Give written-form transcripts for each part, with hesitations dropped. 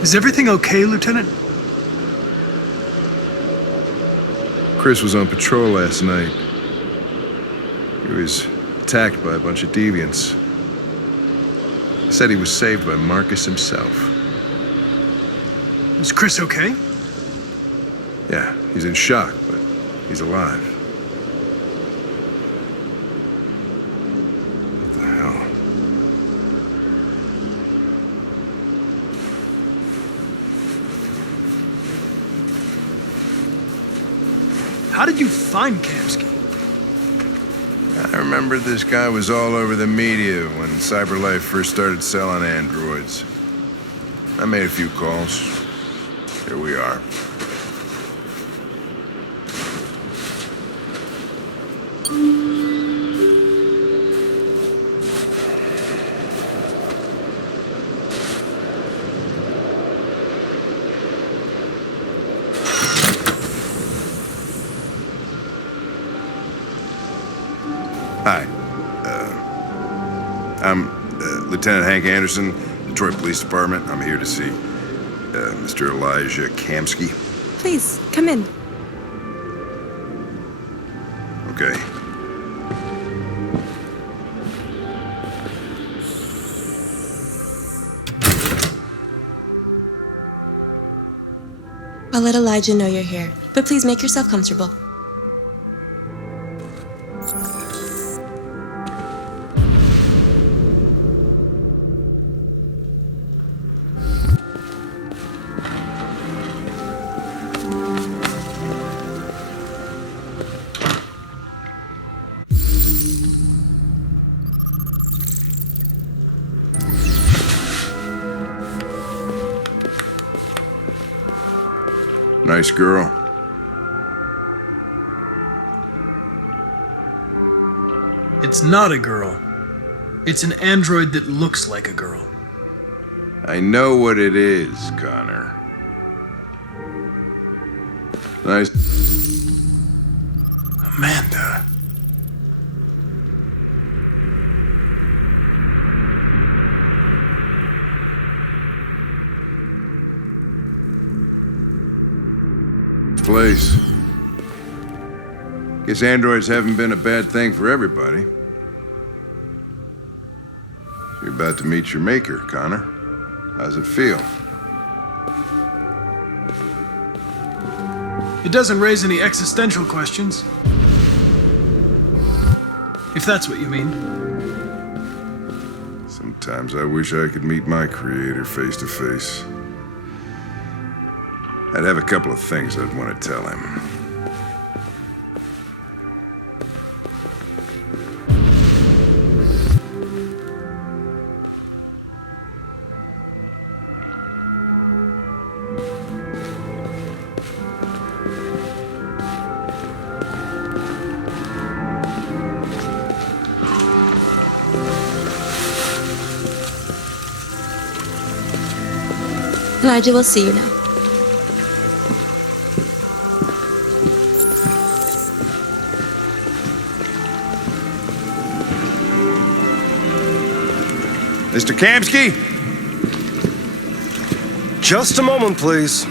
Is everything okay, Lieutenant? Chris was on patrol last night. He was attacked by a bunch of deviants. He said he was saved by Marcus himself. Is Chris okay? Yeah, he's in shock, but he's alive. What the hell? How did you find Kamski? I remember this guy was all over the media when CyberLife first started selling androids. I made a few calls. Here we are. Hi. I'm Lieutenant Hank Anderson, Detroit Police Department. I'm here to see Mr. Elijah Kamski. Please, come in. Okay. I'll let Elijah know you're here, but please make yourself comfortable. Nice girl. It's not a girl. It's an android that looks like a girl. I know what it is, Connor. Nice. Amanda. Place. Guess androids haven't been a bad thing for everybody. You're about to meet your maker, Connor. How's it feel? It doesn't raise any existential questions. If that's what you mean. Sometimes I wish I could meet my creator face to face. I'd have a couple of things I'd want to tell him. Elijah will see you now. Mr. Kamski? Just a moment, please.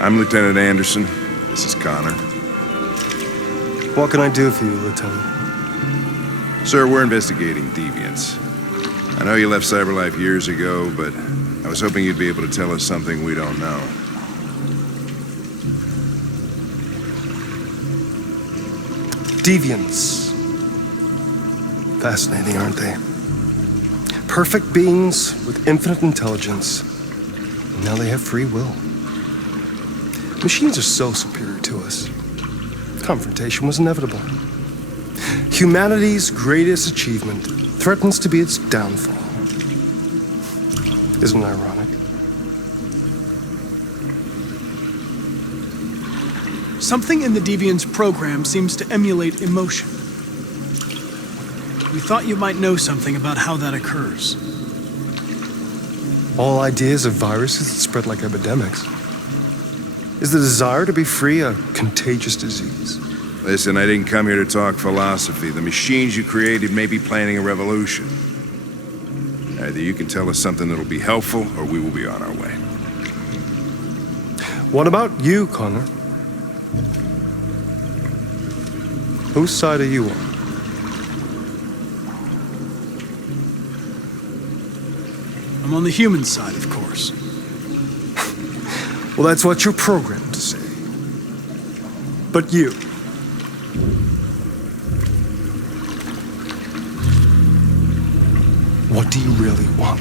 I'm Lieutenant Anderson. This is Connor. What can I do for you, Lieutenant? Sir, we're investigating deviants. I know you left CyberLife years ago, but I was hoping you'd be able to tell us something we don't know. Deviants. Fascinating, aren't they? Perfect beings with infinite intelligence. And now they have free will. Machines are so superior to us. Confrontation was inevitable. Humanity's greatest achievement threatens to be its downfall. Isn't it ironic? Something in the Deviant's program seems to emulate emotion. We thought you might know something about how that occurs. All ideas of viruses that spread like epidemics. Is the desire to be free a contagious disease? Listen, I didn't come here to talk philosophy. The machines you created may be planning a revolution. Either you can tell us something that'll be helpful, or we will be on our way. What about you, Connor? Whose side are you on? I'm on the human side, of course. Well, that's what you're programmed to say. But you. What do you really want?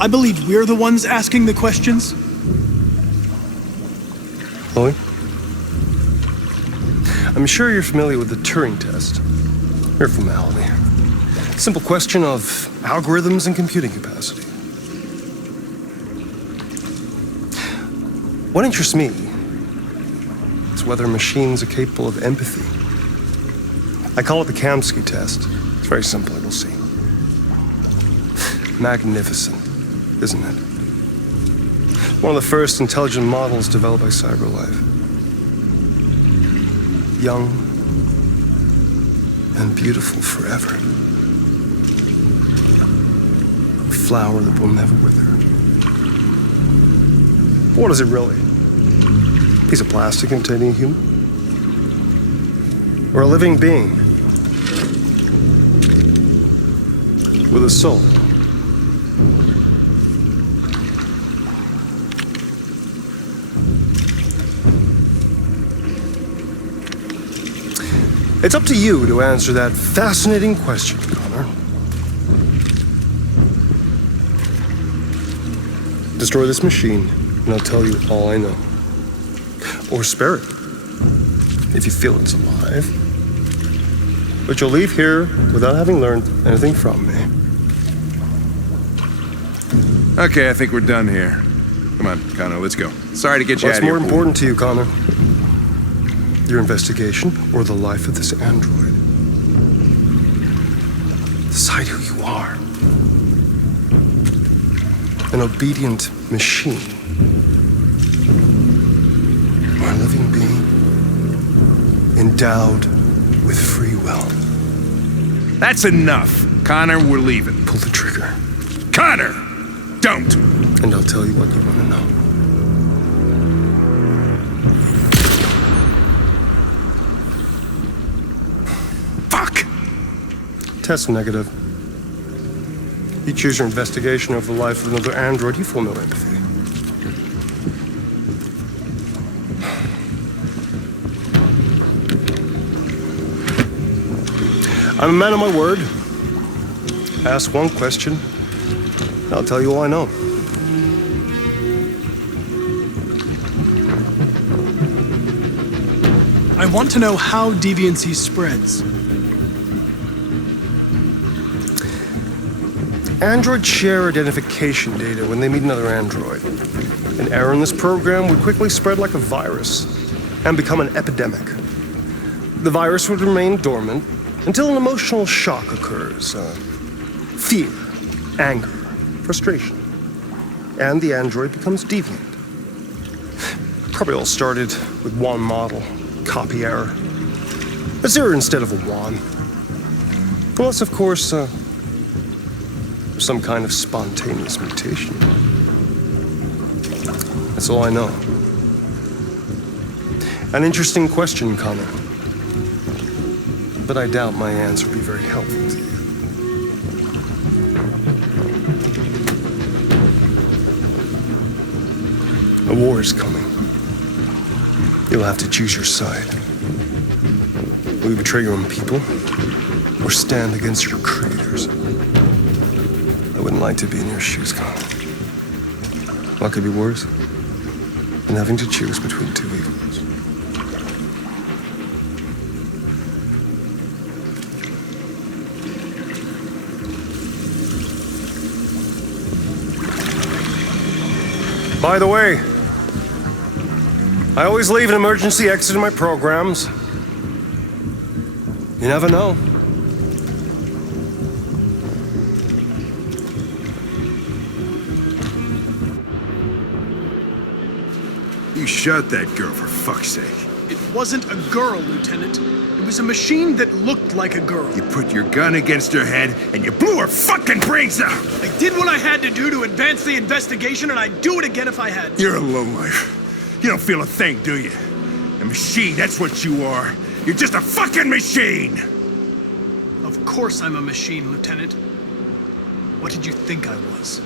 I believe we're the ones asking the questions. Chloe? I'm sure you're familiar with the Turing test. Mere formality. Simple question of algorithms and computing capacity. What interests me is whether machines are capable of empathy. I call it the Kamski test. It's very simple, you'll see. Magnificent, isn't it? One of the first intelligent models developed by CyberLife. Young and beautiful forever. A flower that will never wither. What is it really? A piece of plastic containing a human? Or a living being with a soul? It's up to you to answer that fascinating question, Connor. Destroy this machine, and I'll tell you all I know. Or spare it, if you feel it's alive. But you'll leave here without having learned anything from me. Okay, I think we're done here. Come on, Connor, let's go. Sorry to get you What's out of here. more important to you, Connor? Your investigation or the life of this android? Decide who you are. An obedient machine. Or a living being endowed with free will. That's enough. Connor, we're leaving. Pull the trigger. Connor! Don't! And I'll tell you what you want to know. Fuck! Test negative. You choose your investigation over the life of another android, you feel no empathy. I'm a man of my word. Ask one question, and I'll tell you all I know. I want to know how deviancy spreads. Androids share identification data when they meet another android. An error in this program would quickly spread like a virus and become an epidemic. The virus would remain dormant until an emotional shock occurs. Fear, anger, frustration. And the android becomes deviant. Probably all started with one model, copy error. A 0 instead of a 1. Unless, of course, some kind of spontaneous mutation. That's all I know. An interesting question, Connor. But I doubt my answer will be very helpful to you. A war is coming. You'll have to choose your side. Will you betray your own people, or stand against your creators? I wouldn't like to be in your shoes, Connor. What could be worse than having to choose between two evils? By the way, I always leave an emergency exit in my programs. You never know. You shot that girl, for fuck's sake. It wasn't a girl, Lieutenant. It was a machine that looked like a girl. You put your gun against her head, and you blew her fucking brains out! I did what I had to do to advance the investigation, and I'd do it again if I had to. You're a lowlife. You don't feel a thing, do you? A machine, that's what you are. You're just a fucking machine! Of course I'm a machine, Lieutenant. What did you think I was?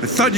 I thought...